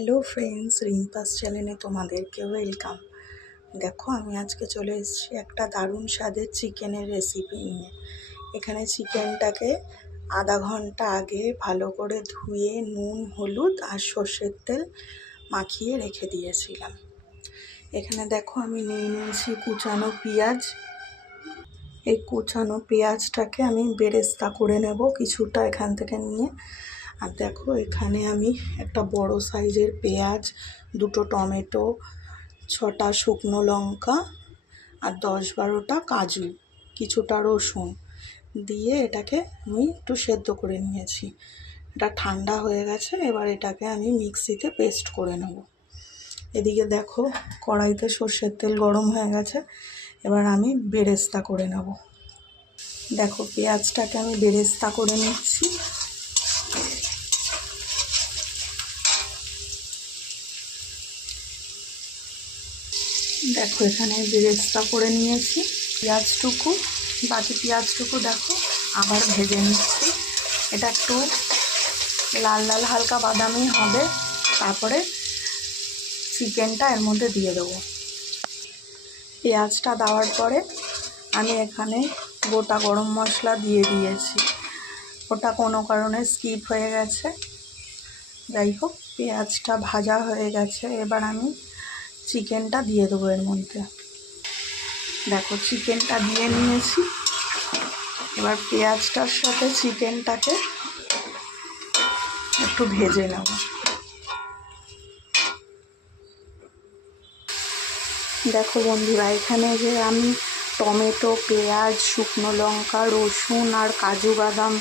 Hello friends, রিম্পাস চ্যানেলে তোমাদেরকে welcome. দেখো, আমি আজকে চলে এসেছি একটা দারুণ স্বাদের চিকেনের রেসিপি নিয়ে। এখানে চিকেনটাকে আধা ঘন্টা আগে ভালো করে ধুয়ে নুন, হলুদ আর সর্ষের তেল মাখিয়ে রেখে দিয়েছিলাম। এখানে দেখো, আমি নিয়ে নিয়েছি কুচানো পেঁয়াজ। এই কুচানো পেঁয়াজটাকে আমি বেরেস্তা করে নেব কিছুটা এখান থেকে নিয়ে। আর দেখো, এখানে আমি একটা বড় সাইজের পেঁয়াজ, দুটো টমেটো, 6টা শুকনো লঙ্কা আর 10-12টা কাজু, কিছুটা রসুন দিয়ে এটাকে আমি একটু সেদ্ধ করে নিয়েছি। এটা ঠান্ডা হয়ে গেছে, এবার এটাকে আমি মিক্সিতে পেস্ট করে নেব। এদিকে দেখো, কড়াইতে সর্ষের তেল গরম হয়ে গেছে, এবার আমি বেরেস্তা করে নেব। দেখো, পেঁয়াজটাকে আমি বেরেস্তা করে নিচ্ছি। দেখো, এখানে বেরেস্তা করে নিয়েছি পেঁয়াজটুকু, বাকি পেঁয়াজটুকু দেখো আবার ভেজে নিচ্ছি। এটা একটু লাল লাল হালকা বাদামি হবে, তারপরে চিকেনটা এর মধ্যে দিয়ে দেবো। পেঁয়াজটা দেওয়ার পরে আমি এখানে গোটা গরম মশলা দিয়ে দিয়েছি। ওটা কোনো কারণে স্কিপ হয়ে গেছে। যাই হোক, পেঁয়াজটা ভাজা হয়ে গেছে, এবার আমি চিকেনটা দিয়ে দেবো এর মধ্যে। দেখো, চিকেনটা দিয়ে নিয়েছি। এবার পেঁয়াজটার সাথে চিকেনটাকে একটু ভেজে নেব। দেখো বন্ধুরা, এখানে যে আমি টমেটো, পেঁয়াজ, শুকনো লঙ্কা, রসুন আর কাজু বাদাম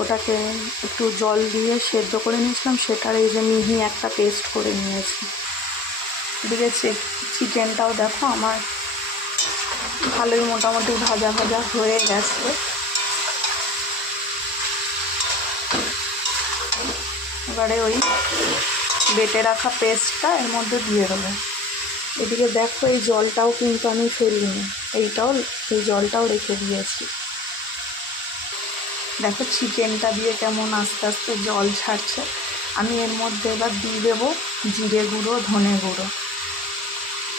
ওটাকে একটু জল দিয়ে সেদ্ধ করে নিয়েছিলাম, সেটার এই যে মিহি একটা পেস্ট করে নিয়েছি। এদিকে চিকেনটাও দেখো আমার ভালোই মোটামুটি ভাজা ভাজা হয়ে গেছে। এবারে ওই বেটে রাখা পেস্টটা এর মধ্যে দিয়ে দেবো। এদিকে দেখো, এই জলটাও কিন্তু আমি ফেলিনি, এই জলটাও রেখে দিয়েছি। দেখো, চিকেনটা দিয়ে কেমন আস্তে আস্তে জল ছাড়ছে। আমি এর মধ্যে এবার দিয়ে দেবো জিরে গুঁড়ো, ধনে গুঁড়ো।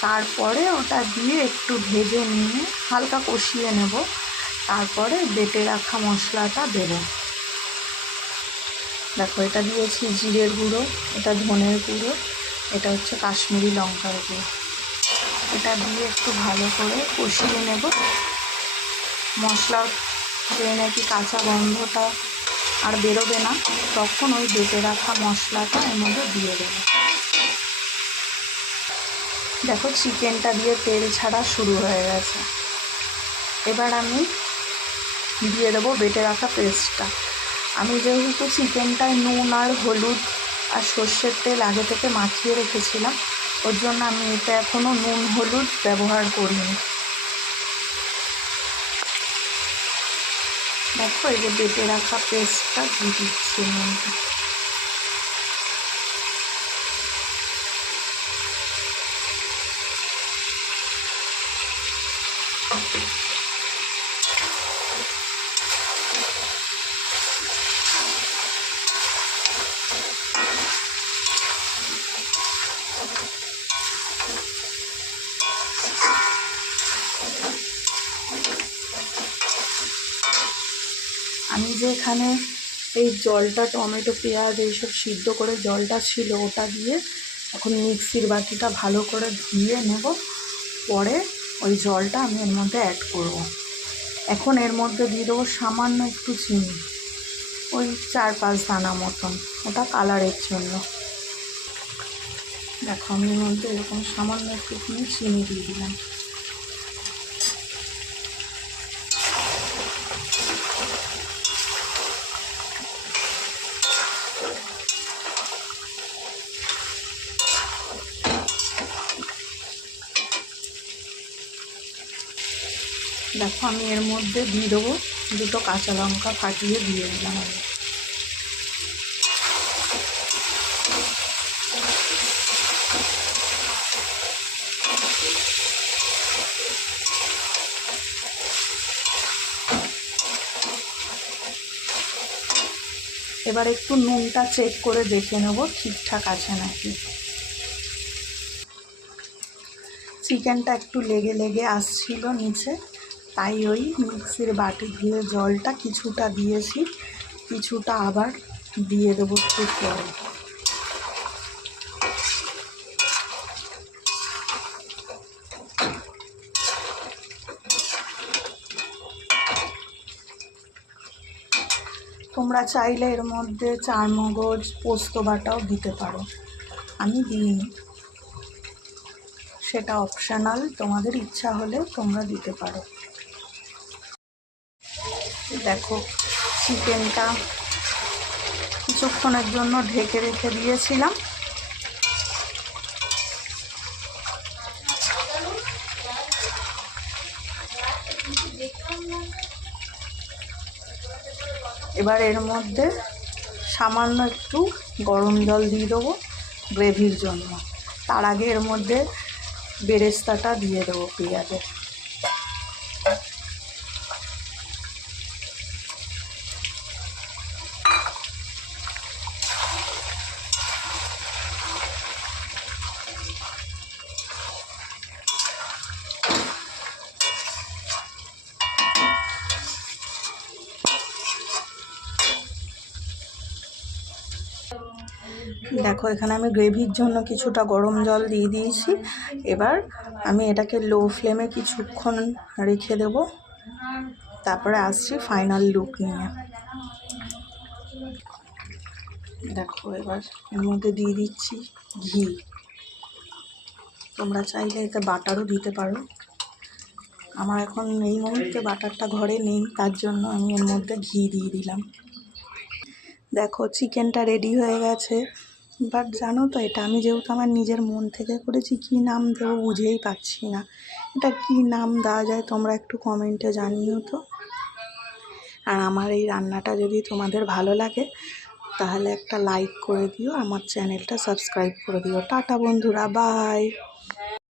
তারপরে ওটা দিয়ে একটু ভেজে নিয়ে হালকা কষিয়ে নেব। তারপরে বেটে রাখা মশলাটা দেব। দেখো, এটা দিয়েছি জিরের গুঁড়ো, এটা ধনের গুঁড়ো, এটা হচ্ছে কাশ্মীরি লঙ্কার গুঁড়ো। এটা দিয়ে একটু ভালো করে কষিয়ে নেব। মশলার যে নাকি কাঁচা গন্ধটা আর বেরোবে না, তখন ওই বেটে রাখা মশলাটা এর মধ্যে দিয়ে দেবো। দেখো, চিকেনটা দিয়ে তেল ছাড়া শুরু হয়ে গেছে। এবার আমি দিয়ে দেবো বেটে রাখা পেস্টটা। আমি যেহেতু চিকেনটায় নুন আর হলুদ আর সর্ষের তেল আগে থেকে মাখিয়ে রেখেছিলাম, ওর জন্য আমি এতে এখনও নুন হলুদ ব্যবহার করিনি। দেখো, এই যে বেটে রাখা পেস্টটা দিয়ে দিচ্ছি এর মধ্যে। আমি যে এখানে এই জলটা, টমেটো, পেঁয়াজ এইসব সিদ্ধ করে জলটা ছিল, ওটা দিয়ে এখন মিক্সির বাটিটা ভালো করে ধুয়ে নেব। পরে ওই জলটা আমি এর মধ্যে অ্যাড করব। এখন এর মধ্যে দিয়ে দেবো সামান্য একটু চিনি, ওই 4-5 দানা মতন, ওটা কালারের জন্য। দেখো, আমি এর মধ্যে এরকম সামান্য একটুখানি চিনি দিয়ে দিলাম। দেখো, আমি এর মধ্যে দিয়ে দেবো দুটো কাঁচা লঙ্কা ফাটিয়ে দিয়ে দিলাম। এবার এবার একটু নুনটা চেক করে দেখে নেব ঠিকঠাক আছে নাকি। চিকেনটা একটু লেগে লেগে আসছিল নিচে, তাই ওই মিক্সির বাটি ধুয়ে জলটা কিছুটা দিয়েছি, কিছুটা আবার দিয়ে দেবো একটু পরে। তোমরা চাইলে এর মধ্যে চারমগজ পোস্ত বাটাও দিতে পারো, আমি দিইনি, সেটা অপশনাল, তোমাদের ইচ্ছা হলে তোমরা দিতে পারো। দেখো চিকেনটা কিছুক্ষণের জন্য ঢেকে রেখে দিয়েছিলাম, এবার এর মধ্যে সামান্য একটু গরম জল দিয়ে দেবো গ্রেভির জন্য। তার আগে এর মধ্যে বেরেস্তাটা দিয়ে দেবো পেঁয়াজের। দেখো এখানে আমি গ্রেভির জন্য কিছুটা গরম জল দিয়ে দিয়েছি। এবার আমি এটাকে লো ফ্লেমে কিছুক্ষণ রেখে দেব, তারপরে আসছি ফাইনাল লুক নিয়ে। দেখো এবার এর মধ্যে দিয়ে দিচ্ছি ঘি, তোমরা চাইলে এতে বাটারও দিতে পারো, আমার এখন এই মুহূর্তে বাটারটা ঘরে নেই, তার জন্য আমি এর মধ্যে ঘি দিয়ে দিলাম। দেখো চিকেনটা রেডি হয়ে গেছে, বাট জানো তো এটা আমি যেহেতু আমার নিজের মন থেকে করেছি, কী নাম দেবো বুঝেই পাচ্ছি না। এটা কী নাম দেওয়া যায় তোমরা একটু কমেন্টে জানিও তো। আর আমার এই রান্নাটা যদি তোমাদের ভালো লাগে তাহলে একটা লাইক করে দিও, আমার চ্যানেলটা সাবস্ক্রাইব করে দিও। টাটা বন্ধুরা, বাই।